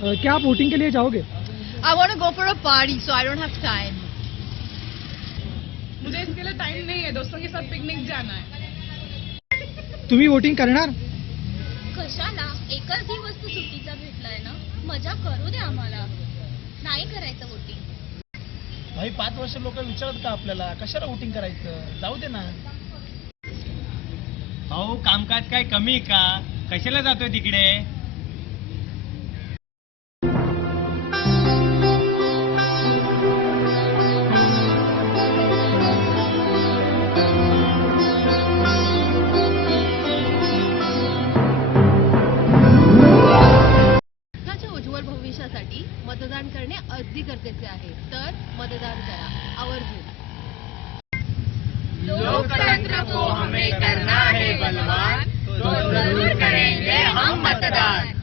क्या आप वोटिंग के लिए जाओगे? I want to go for a party, so I don't have time. मुझे इसके लिए टाइम नहीं है, दोस्तों के साथ पिकनिक जाना है. तुम्ही वोटिंग करणार? कशाला? एकच दिवस तर सुट्टीचा भेटलाय ना, मजा करू दे आम्हाला. नाही करायचं वोटिंग. भाई 5 वर्ष लोक विचारत का आपल्याला, कशाला वोटिंग करायचं? जाऊ दे ना. भाऊ कामकाज काय कमी का? कशाला जातोय तिकडे? उज्ज्वल भविष्यासाठी मतदान करणे अगदी गरजेचे आहे. तर मतदान करा आवर्जून. लोकतंत्र को हमें करना है बलवान, तो जरूर करेंगे हम मतदान.